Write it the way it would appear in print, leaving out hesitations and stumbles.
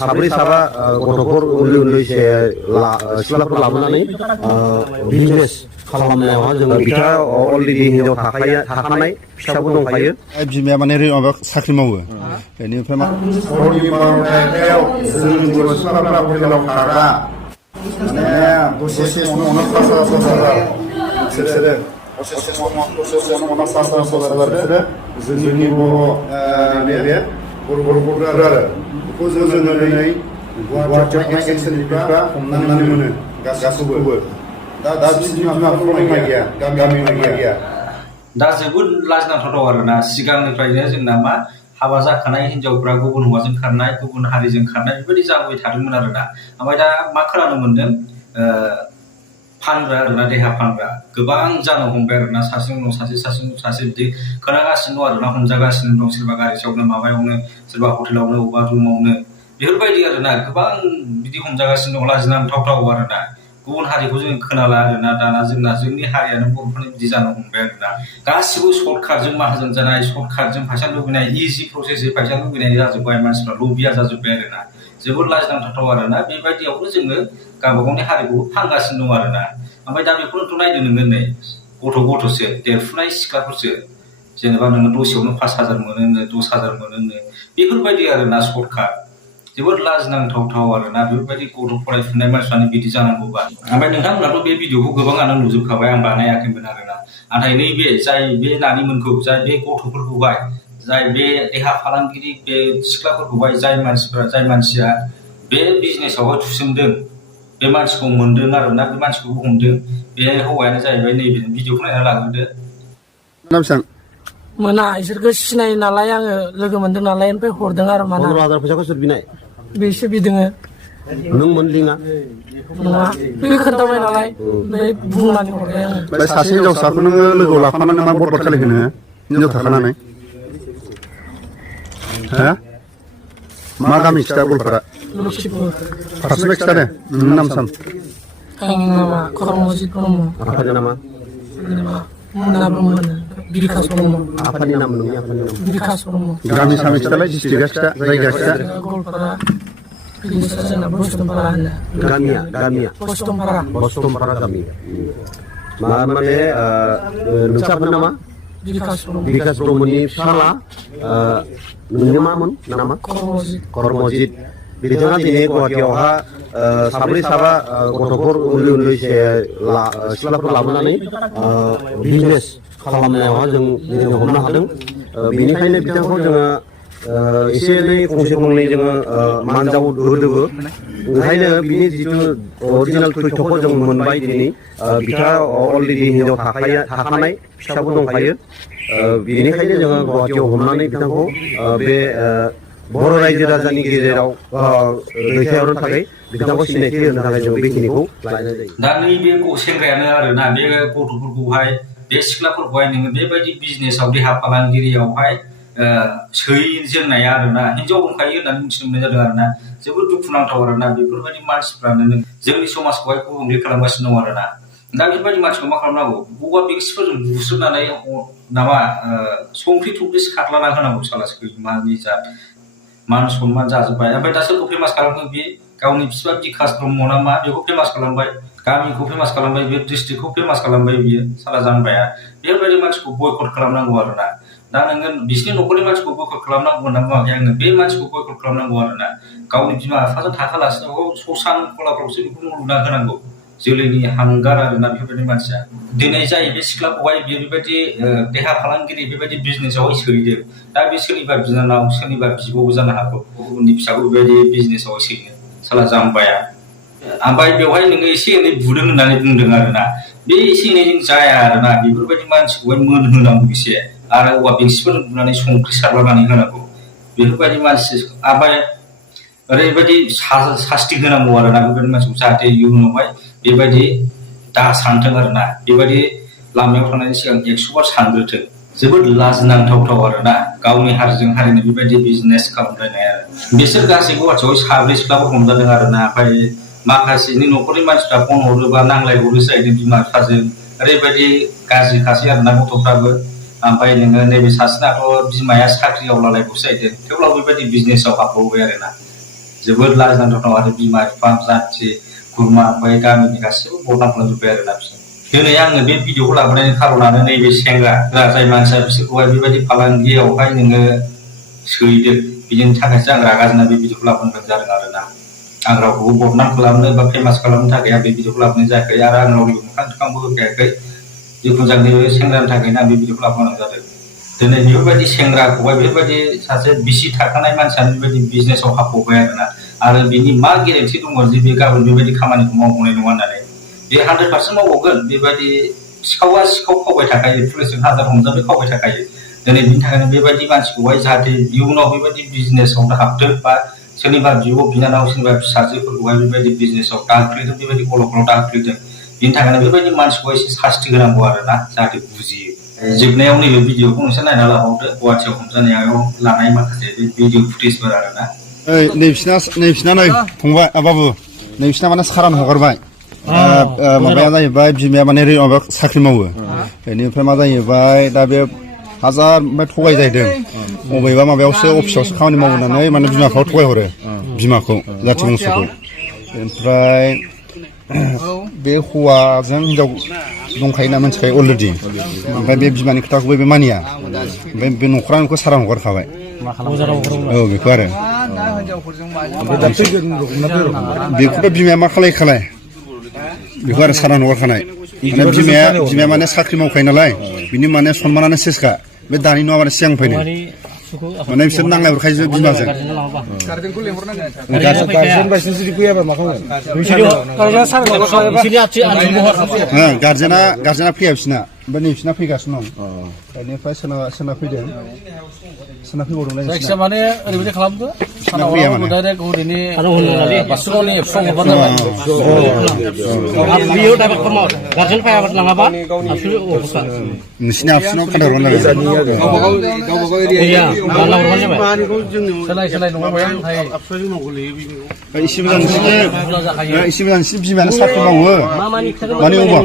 साब्रै साबा गथ'फोर उन्दै उन्दै सिख्लाफोर लाबोनानै बिजनेस खालामनायावहा जोङो बिथा अलरेडि हिनजाव थाखानाय फिसाबो दंखायो। बिमाया माने माबा साख्रि मावो बेनिफ्राय जोंनि बर'फोरा आरो बेखौ जोङो दिनै गुवाहाटियाव ओनसोलनिफ्रा हमनानै मोनो गासैखौबो दा बिसिनि बिमाफोर गैया गामिनि गैया। दा जोबोद लाजिनांथाव आरोना सिगांनिफ्रायनो जोंना मा हाबा जाखानाय हिनजावफ्रा गुबुन हौवाजों खारनाय गुबुन हारिजों खारनाय बेबायदि जाबोबाय थादोंमोन आरोना। ओमफ्राय दा मा खोनानो मोन्दों फानग्रा आरोना देहा फानग्रा गोबां जानो हमबाय आरोना सासेनि उनाव सासे बिदि खोनागासिनो दं आरोना हमजागासिनो दं सोरबा गारि सायावनो माबायावनो सोरबा हटेलावनो अबेबा रुमावनो बेफोरबायदि आरोना गोबां बिदि हमजागासिनो दं लाजिनांथाव आरोना गुबुन हारिखौ जों खोनाला आरोना दाना जोंनि हारियानो बर'फोरनि बिदि जानो हमबाय आरोना गासिबो सर्टकाटजों माहाजोन जानाय सर्टकाटजों फैसा लुबैनाय इजि प्रसेसै फैसा लुबैनाय जाजोब्बाय मानसिफ्रा लबिया जाजोब्बाय आरोना जोबोद लाजिनांथाव आरोना बेबायदियावनो जोङो गावबा गावनि हारिखौबो फानगासिनो दं आरोना। ओमफ्राय दा बेखौनोथ' नायदो नोङो नै गथ'सो देरफुनाय सिख्लाफोरसो जेनेबा नोङो दसेयावनो 5,000 मोनो 10,000 मोनो बेफोरबायदि आरोना सर्टकाट जोबोद लाजिनांथाव आरोना बेफोरबायदि गथ' फरायफुनाय मानसिफ्रानो बिदि जानांगौबा। ओमफ्राय नोंथांमोनाथ' बे भिडिअखौ गोबाङानो नुजोबखाबाय आं बानायाखैमोन आरोना नाथाय नैबे जाय बे नानिमोनखौ जाय बे गथ'फोरखौहाय जाय बे देहा फालांगिरि बे सिख्लाफोरखौहाय जाय मानसिया बे बिजनेसावहाय थुसोमदों बे मानसिखौ मोन्दों आरोना बे मानसिखौबो हमदों बे हौवायानो जाहैबाय नैबे भिडिअखौ नायना लाग्रोदो। मोना इसोरखौ सिनायो नालाय आङो लोगो मोनदों नालाय ओमफ्राय हरदों आरो माना 15,000 फैसाखौ सोर बिनाय बेसो बिदोङो नों मोनलिङा नङा बे खोन्थाबाय नालाय ओमफ्राय बुंनानै हरबाय आङो। सासे हिनजावसाखौ नोङो लोगोआव लाफानानै मा बरबाद खालायखो नोङो हिनजाव थाखानानै मा गामि खिथा गलपारा फारसेनिफ्राय खिथादे नोंनि नाम साम आंनि नामा करमजित ब्रह्म आफानि नामा मुना ब्रह्म बिकास ब्रह्म आफानि नाम नोंनि आफानि नाम बिकास ब्रह्म गामि सामि खिथालाय डिस्ट्रिक्टआ खिथा जायगा खिथा गलपारा बिदिसो जोंना बस्तमपारा होनो गामिया बस्तमपारा गामि मा माने नोंसा आफानि नामा बिकास ब्रह्मनि फिसाला नोंनि मामोन नामा करमजित बिथाङा दिनै गुवाहाटियावहा साब्रै साबा गथ'फोर उन्दै सिख्लाफोर लाबोनानै बिजनेस खालामनायावहा जों दिनै हमनो हादों। बेनिखायनो बिथांखौ जोङो एसे एनै फंसे फंनै जोङो मानजाव होदोबो ओंखायनो बिनि जिथु अरिजिनेल तथ्यखौ जों मोनबाय दिनै बिथा अलरेडि हिनजाव थाखानाय फिसाबो दंखायो बेनिखायनो जोङो गुवाहाटियाव हमनानै बिथांखौ बे बर' रायजो राजानि गेजेराव दैथायहरनो थाखाय बिथांखौ सिनायथि होनो थाखाय जों बेखिनिखौ लानाय जायो। दा नैबे सेंग्रायानो आरोना बे गथ'फोरखौहाय बे सिख्लाफोरखौहाय नोङो बेबायदि बिजनेसाव देहा फालांगिरियावहाय सोहैजेननाया आरोना हिनजाव दंखायो होननानै मिथिनो मोननाय जादों आरोना जोबोद दुखुनांथाव आरोना बेफोरबायदि मानसिफ्रानो जोंनि समाजखौहाय गुबुंले खालामगासिनो दं आरोना। दा बेफोरबायदि मानसिखौ मा खालामनांगौ बबेबा बेक्सिफोरजों बुस्रोनानै माबा संख्रि थंख्रि सारलाना होनांगौ सालासखौ मानि जा मान सनमान जाजोब्बाय। ओमफ्राय दा सोरखौ फेमास खालामदों बे गावनि बिफा बिकास ब्रह्म ना मा बेखौ फेमास खालामबाय गामिखौ फेमास खालामबाय बे डिस्ट्रिक्टखौ फेमास खालामबाय बियो साला जानबाया बेफोरबायदि मानसिखौ बयकट खालामनांगौ आरोना। दा नोङो बिसिनि न'खरनि मानसिखौ बयकट खालामनांगौ होनना बुङाखै आङो बे मानसिखौ बयकट खालामनांगौ आरोना गावनि बिमा बिफाजों थाखालासिनो ससान गलाफ्रावसो बेखौ लुना होनांगौ जोलैनि हांगार आरोना बेफोरबायदि मानसिया दिनै जाय बे सिख्लाखौहाय बेबायदि देहा फालांगिरि बेबायदि बिजनेसावहाय सोहैदों दा बे सोरनिबा बिनानाव सोरनिबा बिब'बो जानो हागौ गुबुननि फिसाखौ बेबायदि बिजनेसाव सोहैनो साला जाम्बाया। ओमफ्राय बेवहाय नोङो एसे एनै बुदों होननानै बुंदों आरोना बे एसे एनैजों जाया आरोना बेफोरबायदि मानसिखौहाय मोनहोनांगौ एसे आरो औवा बेंसिफोरजों बुनानै संख्रि सारलानानै होनांगौ बेफोरबायदि मानसि ओमफ्राय ओरैबायदि सास्ति होनांगौ आरोना बेफोरबायदि मानसिखौ जाहाथे इयुनावहाय बेबायदि दा सानथों आरोना बेबायदि लामायाव थांनायनि सिगां 100 बार सानग्रोथों। जोबोद लाजिनांथाव आरोना गावनि हारिजों हारिनि बेबायदि बिजनेस खालामलायनाय आरो बिसोर गासै गुवाहाटियाव साब्रै सिख्लाफोर हमजादों आरोना। ओमफ्राय माखासेनि न'खरनि मानसिफ्रा फन हरोबा नांलायहरो जाहैदों बिमा बिफाजों ओरैबायदि गाज्रि खासै आरोना गथ'फ्राबो ओमफ्राय नोङो नैबे सासेनाथ' बिमाया साख्रियाव लालायखौसो जाहैदों थेवब्लाबो बेबायदि बिजनेसाव हाबबावबाय आरोना जोबोद लाजिनांथाव आरो बिमा बिफा जाथि खुरमा ओमफ्राय गामिनि गासैबो बदनाम खालामजोब्बाय आरोना बिसोर दिनै आङो बे भिडिअखौ लाबोनायनि खारनानो नैबे सेंग्रा जाय मानसिया बिसोरखौहाय बेबायदि फालांगियावहाय नोङो सोहैदों बिनि थाखायसो आं रागा जोंना बे भिडिअखौ लाबोनो गोनां जादों आरोना आं रावखौबो बदनाम खालामनो बा फेमास खालामनो थाखाय आं बे भिडिअखौ लाबोनाय जायाखै आरो आं रावनिबो मोखां थोखांबो होखायाखै जिखुनु जाया बे सेंग्रानि थाखायनो आं बे भिडिअखौ लाबोनो गोनां जादों दिनै बेफोरबायदि सेंग्राखौहाय बेफोरबायदि सासे बिसि थाखानाय मानसियानो बेबायदि बिजनेसाव हाबबावबाय आरोना आरो बिनि मा गेरेन्थि दङ जे बे गाबोन बेबायदि खामानिखौ मावबावनाय नङा होननानै बे 100% मावबावगोन बेबायदि सिखावा सिखाव खावबाय थाखायो पुलिसजों हाजार हमजाबो खावबाय थाखायो दिनै बिनि थाखायनो बेबायदि मानसिखौहाय जाहाथे इयुनाव बेबायदि बिजनेसाव हाबथों बा सोरनिबा बिब' बिनानाव सोरनिबा फिसाजोफोरखौहाय बेबायदि बिजनेसाव दाख्लैदों बेबायदि गल'फोराव दाख्लैदों बिनि थाखायनो बेबायदि मानसिखौ एसे सास्ति होनांगौ आरोना जाहाथे बुजियो जोबनायाव नैबे भिडिअखौ नोंसोर नायना लाबावदो गुवाहाटियाव हमजानायाव लानाय माखासे बे भिडिअ फुटेजफोर आरोना नैबिसिना नै फंबाय बाबु नैबिसिना माने सारान हगारबाय माबाया जाहैबाय बिमाया माने माबा साख्रि मावो बेनिफ्राय मा जाहैबाय दा बे हाजार ओमफ्राय थगाय जाहैदों बबेबा माबायावसो अफिसावसो खामानि मावो होननानै माने बिमा बिफाखौ थगायहरो बिमाखौ जाथि बंस'खौ ओमफ्राय बे हौवाजों हिनजाव दंखायोना मिथिखायो अलरेडि ओमफ्राय बे बिमानि खोथाखौबो बे मानिया ओमफ्राय बे न'खरा नोंखौ सारान हगारखाबाय औ बेखौ आरो बेखौथ' बिमाया मा खालाय बेखौ आरो सारान हगारखानाय माने बिमाया माने साख्रि मावखायो नालाय बिनि माने सनमानानो सेसखा बे दानि नङा माने सिगां फैनो माने बिसोर नांलाय हरखायो बिमाजों गार्जेना फैया बिसिना ओमफ्राय नै बिसिना फैगासिनो दं बेनिफ्राय सोरना फैदों सोरना फैबावदों जायखिया माने ओरैबायदि खालामदो फैया माने डाइरेक्ट हरैनि बासुगावनि एपसआव हरबानो जाबाय बेयाव डाइरेक्ट फर्म गार्जेन फैयाबा लाङाबा नोंसिनि आफिसनाव खोन्थाहरबानो जाबाय एसे मोजां नोंसिनि बिमायानो साख्रि मावो माने अबाव